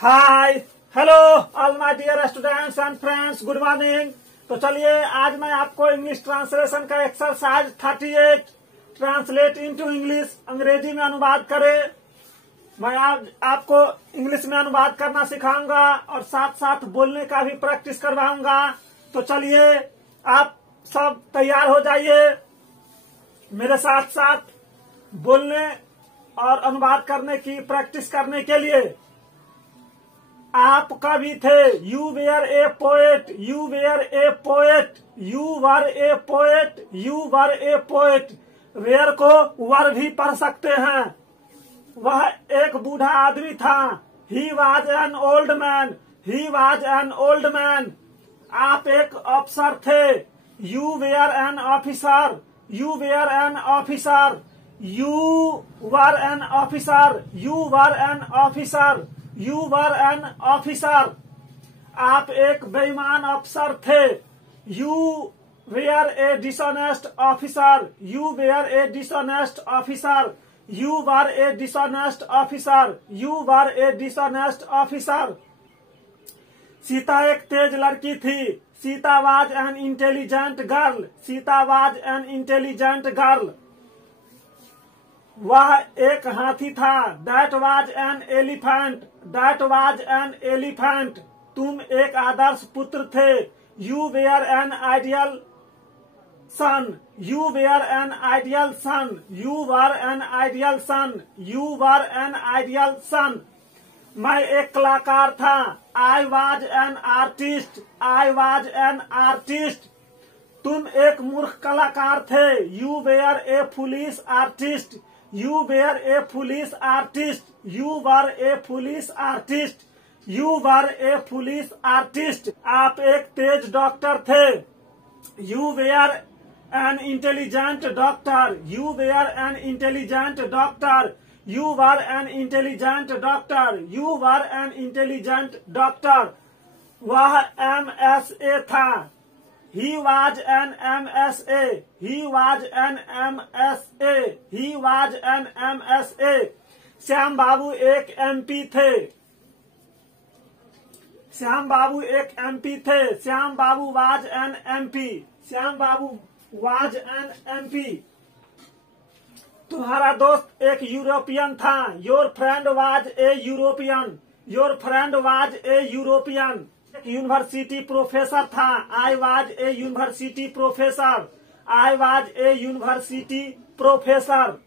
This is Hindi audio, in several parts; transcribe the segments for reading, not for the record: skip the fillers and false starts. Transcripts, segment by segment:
Hi hello all my dear students and friends, good morning. तो चलिए आज मैं आपको इंग्लिश ट्रांसलेशन का एक्सरसाइज 38 ट्रांसलेट इनटू इंग्लिश, अंग्रेजी में अनुवाद करें। मैं आज आपको इंग्लिश में अनुवाद करना सिखाऊंगा और साथ साथ बोलने का भी प्रैक्टिस करवाऊंगा। तो चलिए आप सब तैयार हो जाइए मेरे साथ साथ बोलने और अनुवाद करने की प्रैक्टिस करने के लिए। आप कवि थे, you were a poet, you were a poet, you were a poet, you were a poet. Were को वर भी पढ़ सकते हैं। वह एक बूढ़ा आदमी था, he was an old man, he was an old man. आप एक अफसर थे, you were an officer, you were an officer, you were an officer, you were an officer, you were an officer. आप एक बेईमान अफसर थे, you were a dishonest officer, you were a dishonest officer, you were a dishonest officer, you were a dishonest officer. Sita एक तेज लड़की थी, Sita was an intelligent girl, Sita was an intelligent girl. वह एक हाथी था, that was an elephant, that was an elephant. तुम एक आदर्श पुत्र थे, you were an ideal son, you were an ideal son, you were an ideal son, you were an ideal son. मैं एक कलाकार था, I was an artist, I was an artist. तुम एक मूर्ख कलाकार थे, you were a foolish artist, you were a foolish artist, you were a foolish artist, you were a foolish artist. आप एक तेज डॉक्टर थे, you were an intelligent doctor, you were an intelligent doctor, you were an intelligent doctor, you were an intelligent doctor. वह MSA था, he was an MSA, he was an MSA, he was an MSA। Shyam Babu एक MP थे, श्याम बाबू एक MP थे, श्याम बाबू was an MP, Shyam Babu was an MP। तुम्हारा दोस्त एक यूरोपियन था, your friend was a European, your friend was a European. एक यूनिवर्सिटी प्रोफेसर था, I was a university professor, I was a university professor.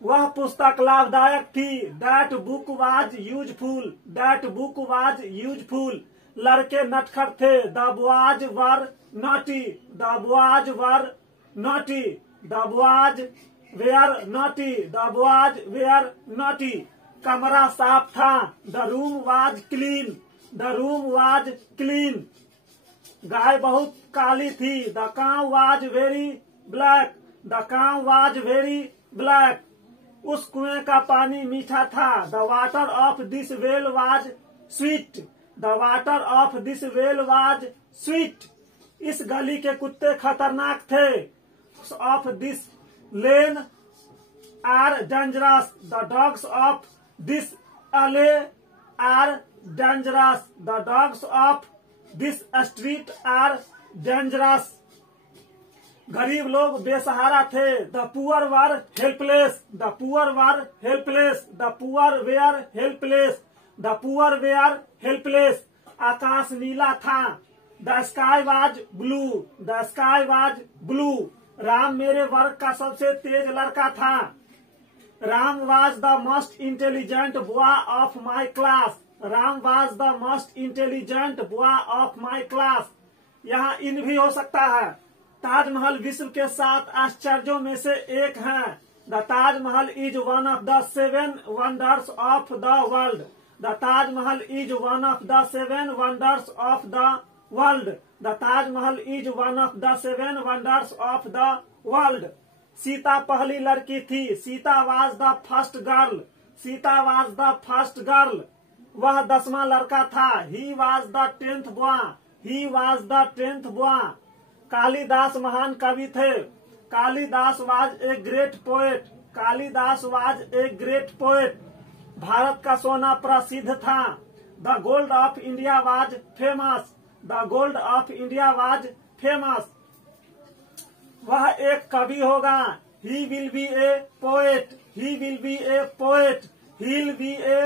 वह पुस्तक लाभदायक थी, that book was useful, that book was useful. लड़के नटखट थे, the boys were naughty, the boys were naughty, the boys were naughty, the boys were naughty. कमरा साफ था, the room was clean, the room was clean. गाय बहुत काली थी, the cow was very black, the cow was very black. उस कुएं का पानी मीठा था, the water of this well was sweet, the water of this well was sweet. इस गली के कुत्ते खतरनाक थे, of this lane are dangerous, the dogs of this alley are dangerous, the dogs of this street are dangerous. गरीब लोग बेसहारा थे, the poor were helpless, the poor were helpless, the poor were helpless, the poor were helpless. आकाश नीला था, the sky was blue, the sky was blue. Ram मेरे वर्ग का सबसे तेज लड़का था, Ram was the most intelligent boy of my class, Ram was the most intelligent boy of my class. यहाँ इन भी हो सकता है। ताजमहल विश्व के 7 आश्चर्यों में से एक है, the Taj Mahal is one of the 7 wonders of the world, the Taj Mahal is one of the 7 wonders of the world, the Taj Mahal is one of the 7 wonders of the world. Sita पहली लड़की थी, Sita was the first girl, Sita was the first girl. वह 10वां लड़का था, he was the 10th boy, he was the 10th boy. Kalidas महान कवि थे, Kalidas was a great poet, Kalidas was a great poet. Bharat का सोना प्रसिद्ध था। The gold of India was famous. The gold of India was famous. वह एक कवि होगा। He will be A poet. He will be A poet. He'll be a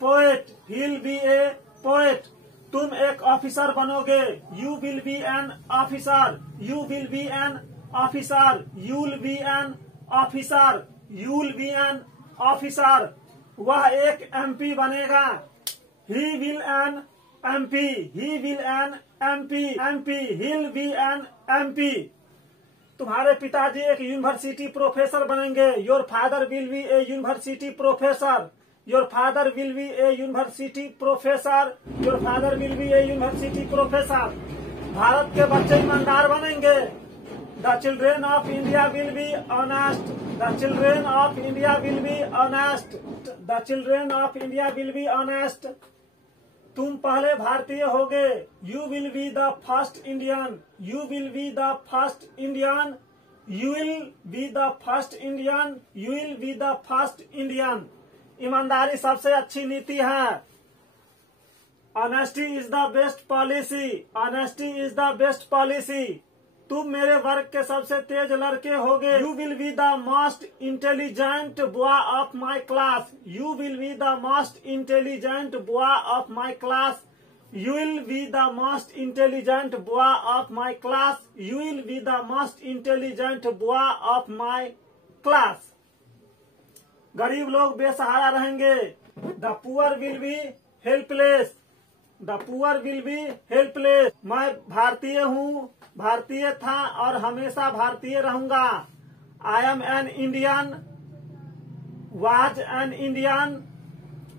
poet. He'll be a poet. तुम एक ऑफिसर बनोगे। You will be an officer. You will be an officer. You'll be an officer. You'll be an officer. वह एक MP बनेगा। He will an MP. He will an MP. MP. He'll be an MP. तुम्हारे पिताजी एक यूनिवर्सिटी प्रोफेसर बनेंगे। Your father will be A university professor. Your father will be A university professor. Your father will be A university professor. Bharat के बच्चे ईमानदार बनेंगे। The children of India will be honest. The children of India will be honest. The children of India will be honest. तुम पहले भारतीय होगे। You will be the first Indian. You will be the first Indian. You will be the first Indian. You will be the first Indian. ईमानदारी सबसे अच्छी नीति है। Honesty is the best policy. Honesty is the best policy. तुम मेरे वर्ग के सबसे तेज लड़के होगे। You will be the most intelligent boy of my class. You will be the most intelligent boy of my class. You will be the most intelligent boy of my class. You will be the most intelligent boy of my class. गरीब लोग बेसहारा रहेंगे। The poor will be helpless. The poor will be helpless. मैं भारतीय हूँ, भारतीय था और हमेशा भारतीय रहूंगा। I am an Indian, was an Indian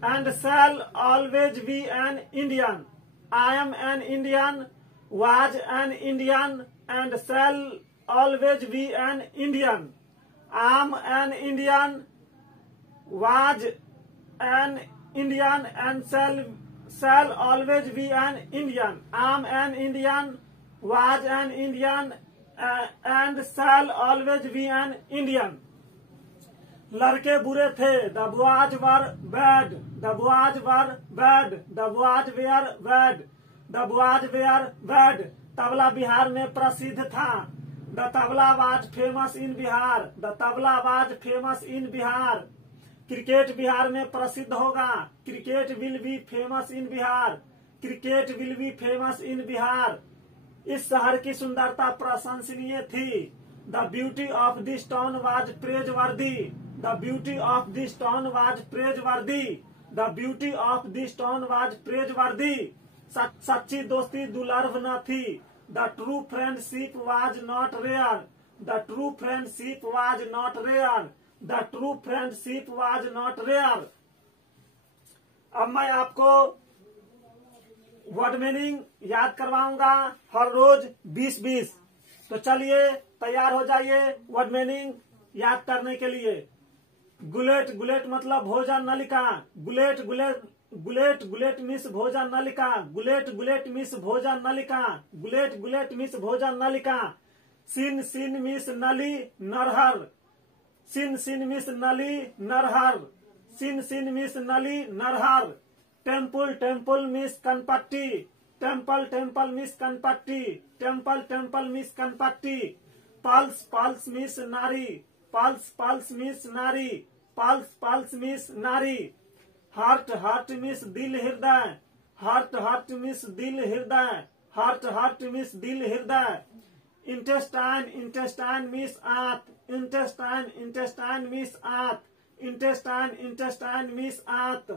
and shall always be an Indian. I am an Indian, was an Indian and shall always be an Indian. I am an Indian, was an Indian and shall always be an Indian. I'm an Indian, was an Indian and shall always be an Indian. लड़के बुरे थे। The boys were bad. The boys were bad. The boys were bad. The boys were bad. Tabla Bihar में प्रसिद्ध था। The tabla was famous in Bihar. The tabla was famous in Bihar. Cricket Bihar में प्रसिद्ध होगा। Cricket will be famous in Bihar. Cricket will be famous in Bihar. इस शहर की सुंदरता प्रशंसनीय थी। The beauty of this town was praiseworthy. The beauty of this town was praiseworthy. The beauty of this town was praiseworthy. सच्ची दोस्ती दुर्लभ न थी। The true friendship was not rare. The true friendship was not rare. The true friendship was not rare. अब मैं आपको वर्ड मीनिंग याद करवाऊंगा हर रोज 20-20। तो चलिए तैयार हो जाइए वर्ड मीनिंग याद करने के लिए। गुलेट गुलेट मतलब भोजन नलिका। Gullet gullet gullet gullet miss भोजन नलिका। गुलेट गुलेट मिस भोजन नलिका। गुलेट गुलेट मिस भोजन नलिका। सिन सिन मिस नली नरहर। सिन सिन मिस नली नरहर। सिन सिन मिस नली नरहर। टेम्पल टेम्पल मिस कनपट्टी। टेम्पल टेम्पल मिस कनपट्टी। टेम्पल टेम्पल मिस कनपट्टी। पल्स पल्स मिस नारी। पल्स पल्स मिस नारी। पल्स पल्स मिस नारी। हार्ट हार्ट मिस दिल हृदय। हार्ट हार्ट मिस दिल हृदय। हार्ट हार्ट मिस दिल हृदय। इंटेस्टाइन इंटेस्टाइन मिस आंत। इंटेस्टाइन इंटेस्टाइन मिस आंत। इंटेस्टाइन इंटेस्टाइन मिस आंत।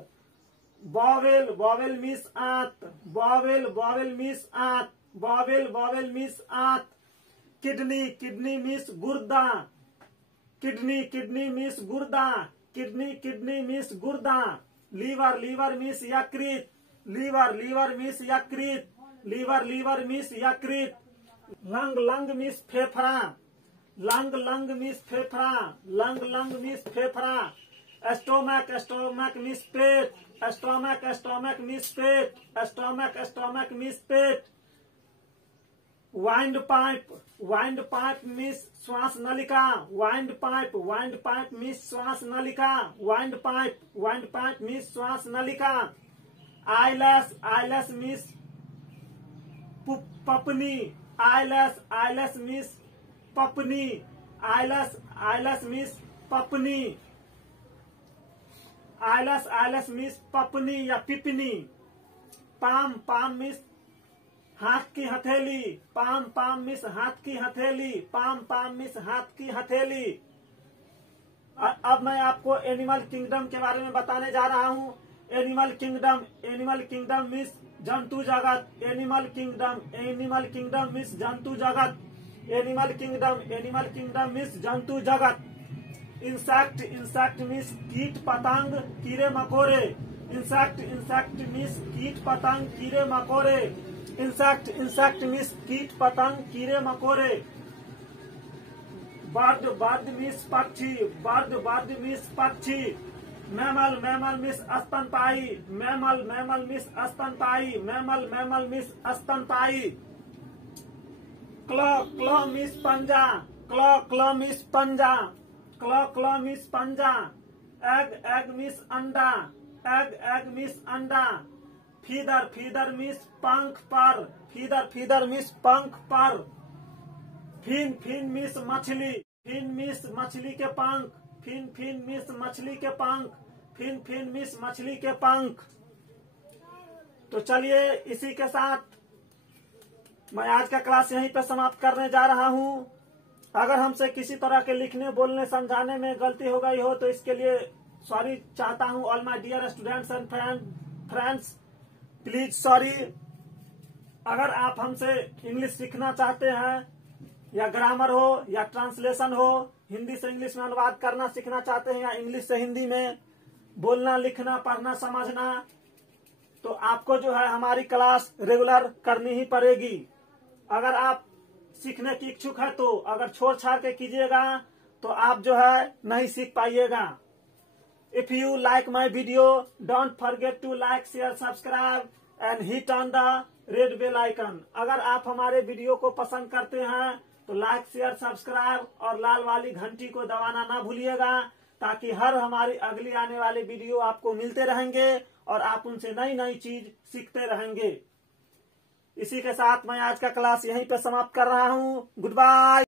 बॉवेल बॉवेल मिस आंत। बॉवेल बॉवेल मिस आंत। बॉवेल बॉवेल मिस आंत। किडनी किडनी मिस गुर्दा। किडनी किडनी मिस गुर्दा। किडनी किडनी मिस गुर्दा। लीवर लीवर मिस यकृत। लीवर लीवर मिस यकृत। लीवर लीवर मिस यकृत। लंग लंग मिस फेफड़ा। लंग लंग मिस फेफड़ा। लंग लंग मिस फेफड़ा। स्टोमक स्टोमक मिस पेट। स्टोमक स्टोमक मिस पेट। स्टोमक स्टोमक मिस पेट। वाइंड पाइप मीन्स श्वास नलिका, वाइंड पाइप मीन्स श्वास नलिका, वाइंड पाइप मीन्स श्वास नलिका। आईलैश मीन्स पपनी, आईलैश मीन्स पपनी, आईलैश मीन्स पपनी, आईलैश मीन्स पपनी या पिपनी। पाम मीन्स हाथ की हथेली, पाम मीन्स हाथ की हथेली, पाम मीन्स हाथ की हथेली। अब मैं आपको एनिमल किंगडम के बारे में बताने जा रहा हूँ। एनिमल किंगडम मीन्स जंतु जगत, एनिमल किंगडम मीन्स जंतु जगत, एनिमल किंगडम मीन्स जंतु जगत। इंसेक्ट मीन्स कीट पतंग कीड़े मकोड़े, इंसेक्ट मीन्स कीट पतंग कीड़े मकोड़े, इंसेक्ट मीन्स कीट पतंग कीड़े मकोड़े। बर्ड मीन्स पक्षी, बर्ड मीन्स पक्षी। मैमल मीन्स स्तनपाई, मैमल मीन्स स्तनपाई, मैमल मीन्स स्तनपाई। क्लॉ मीन्स पंजा, क्लॉ मीन्स पंजा, क्लॉ मीन्स पंजा। एग मीन्स अंडा, एग मीन्स अंडा। फीदर मीन्स पंख पर, फीदर मीन्स पंख पर। फिन मीन्स मछली, फिन मीन्स मछली के पंख, फिन मीन्स मछली के पंख, फिन मीन्स मछली के पंख। तो चलिए इसी के साथ मैं आज का क्लास यहीं पे समाप्त करने जा रहा हूँ। अगर हमसे किसी तरह के लिखने बोलने समझाने में गलती हो गई हो तो इसके लिए सॉरी चाहता हूँ। All my dear students and friends, please sorry. अगर आप हमसे इंग्लिश सीखना चाहते हैं या ग्रामर हो या ट्रांसलेशन हो, हिंदी से इंग्लिश में अनुवाद करना सीखना चाहते हैं या इंग्लिश से हिंदी में बोलना लिखना पढ़ना समझना, तो आपको जो है हमारी क्लास रेगुलर करनी ही पड़ेगी। अगर आप सीखने की इच्छुक है तो अगर छोड़ छाड़ के कीजिएगा तो आप जो है नहीं सीख पाइएगा। If you like my video don't forget to like share subscribe and hit on the red bell icon. अगर आप हमारे वीडियो को पसंद करते हैं तो लाइक शेयर सब्सक्राइब और लाल वाली घंटी को दबाना ना भूलिएगा, ताकि हर हमारी अगली आने वाली वीडियो आपको मिलते रहेंगे और आप उनसे नई नई चीज सीखते रहेंगे। इसी के साथ मैं आज का क्लास यहीं पे समाप्त कर रहा हूँ। Good bye.